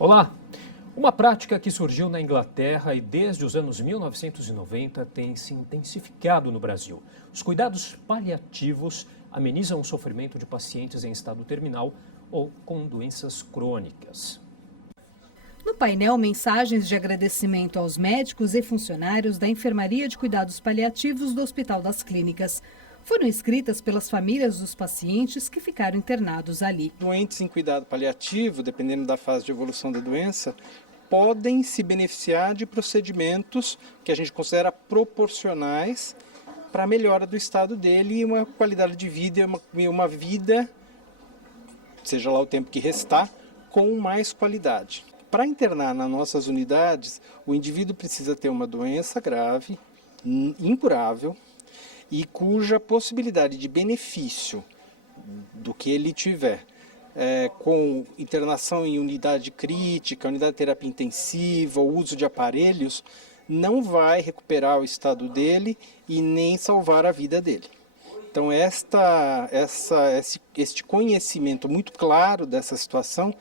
Olá! Uma prática que surgiu na Inglaterra e desde os anos 1990 tem se intensificado no Brasil. Os cuidados paliativos amenizam o sofrimento de pacientes em estado terminal ou com doenças crônicas. No painel, mensagens de agradecimento aos médicos e funcionários da Enfermaria de Cuidados Paliativos do Hospital das Clínicas foram escritas pelas famílias dos pacientes que ficaram internados ali. Doentes em cuidado paliativo, dependendo da fase de evolução da doença, podem se beneficiar de procedimentos que a gente considera proporcionais para a melhora do estado dele e uma qualidade de vida e uma vida, seja lá o tempo que restar, com mais qualidade. Para internar nas nossas unidades, o indivíduo precisa ter uma doença grave, incurável, e cuja possibilidade de benefício do que ele tiver, com internação em unidade crítica, unidade de terapia intensiva, o uso de aparelhos, não vai recuperar o estado dele e nem salvar a vida dele. Então, este conhecimento muito claro dessa situação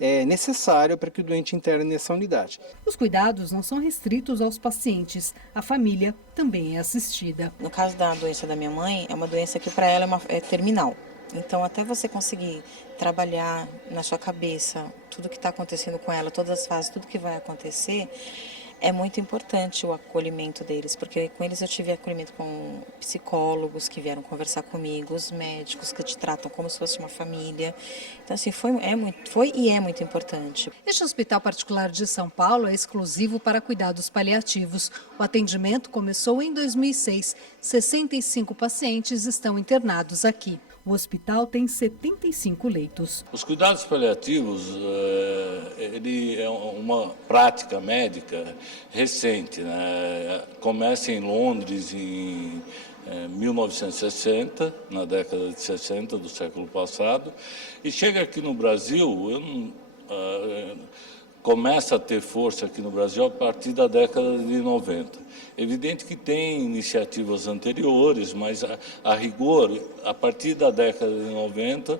é necessário para que o doente interne nessa unidade. Os cuidados não são restritos aos pacientes. A família também é assistida. No caso da doença da minha mãe, é uma doença que para ela é terminal. Então, até você conseguir trabalhar na sua cabeça tudo que está acontecendo com ela, todas as fases, tudo que vai acontecer, é muito importante o acolhimento deles, porque com eles eu tive acolhimento com psicólogos que vieram conversar comigo, os médicos que te tratam como se fosse uma família. Então, assim, foi e é muito importante. Este hospital particular de São Paulo é exclusivo para cuidados paliativos. O atendimento começou em 2006. 65 pacientes estão internados aqui. O hospital tem 75 leitos. Os cuidados paliativos ele é uma prática médica recente, né? Começa em Londres em 1960, na década de 60 do século passado, e chega aqui no Brasil, começa a ter força aqui no Brasil a partir da década de 90. Evidente que tem iniciativas anteriores, mas a rigor, a partir da década de 90,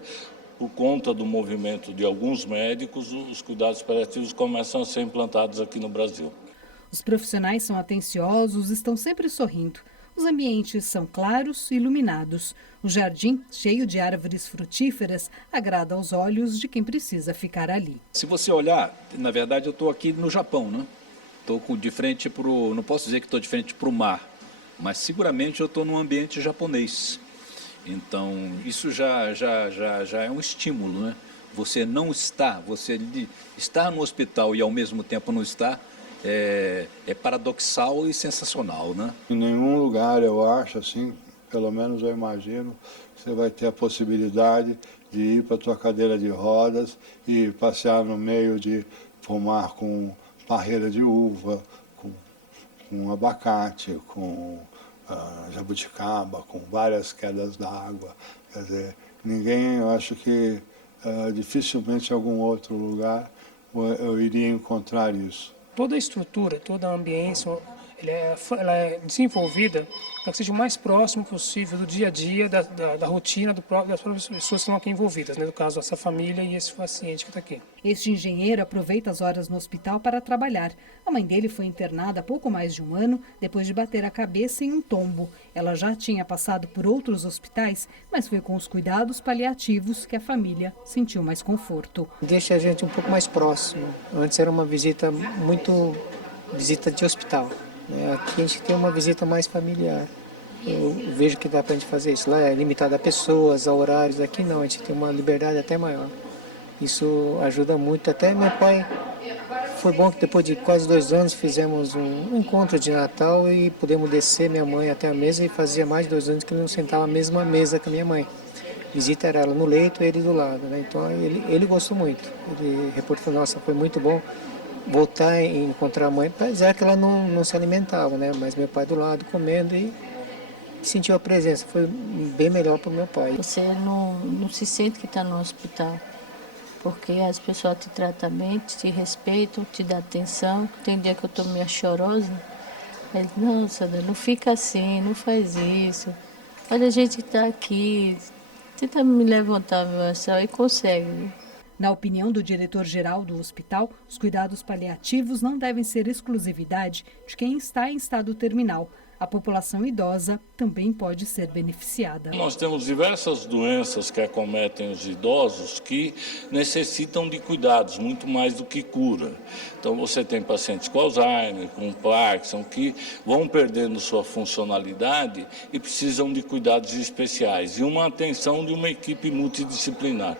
por conta do movimento de alguns médicos, os cuidados paliativos começam a ser implantados aqui no Brasil. Os profissionais são atenciosos, estão sempre sorrindo. Os ambientes são claros e iluminados. O jardim, cheio de árvores frutíferas, agrada aos olhos de quem precisa ficar ali. Se você olhar, na verdade eu estou aqui no Japão, né? Estou de frente para o... Não posso dizer que estou de frente para o mar, mas seguramente eu estou num ambiente japonês. Então, isso já é um estímulo, né? Você estar no hospital e ao mesmo tempo não estar, é paradoxal e sensacional, né? Em nenhum lugar, eu acho, assim, pelo menos eu imagino, você vai ter a possibilidade de ir para a tua cadeira de rodas e passear no meio de pomar com parreira de uva, com abacate, com jabuticaba, com várias quedas d'água. Quer dizer, ninguém, eu acho que dificilmente em algum outro lugar eu iria encontrar isso. Toda a estrutura, toda a ambiência, ela é desenvolvida para que seja o mais próximo possível do dia a dia, da rotina das próprias pessoas que estão aqui envolvidas, né? No caso, essa família e esse paciente que está aqui. Este engenheiro aproveita as horas no hospital para trabalhar. A mãe dele foi internada há pouco mais de um ano, depois de bater a cabeça em um tombo. Ela já tinha passado por outros hospitais, mas foi com os cuidados paliativos que a família sentiu mais conforto. Deixa a gente um pouco mais próximo. Antes era uma visita visita de hospital. Aqui a gente tem uma visita mais familiar. Eu vejo que dá para a gente fazer isso. Lá é limitado a pessoas, a horários. Aqui não, a gente tem uma liberdade até maior. Isso ajuda muito. Até meu pai, foi bom que depois de quase 2 anos fizemos um encontro de Natal e pudemos descer minha mãe até a mesa, e fazia mais de 2 anos que ele não sentava na mesma mesa que a minha mãe. A visita era ela no leito e ele do lado, né? Então ele gostou muito. Ele reportou, nossa, foi muito bom voltar e encontrar a mãe, apesar que ela não se alimentava, né? Mas meu pai do lado comendo e sentiu a presença, foi bem melhor para o meu pai. Você não se sente que está no hospital, porque as pessoas te tratam bem, te respeitam, te dão atenção. Tem dia que eu estou meio chorosa, ele, não, Sandra, não fica assim, não faz isso. Olha, a gente está aqui, tenta me levantar, meu coração, e consegue. Na opinião do diretor-geral do hospital, os cuidados paliativos não devem ser exclusividade de quem está em estado terminal. A população idosa também pode ser beneficiada. Nós temos diversas doenças que acometem os idosos que necessitam de cuidados, muito mais do que cura. Então você tem pacientes com Alzheimer, com Parkinson, que vão perdendo sua funcionalidade e precisam de cuidados especiais e uma atenção de uma equipe multidisciplinar.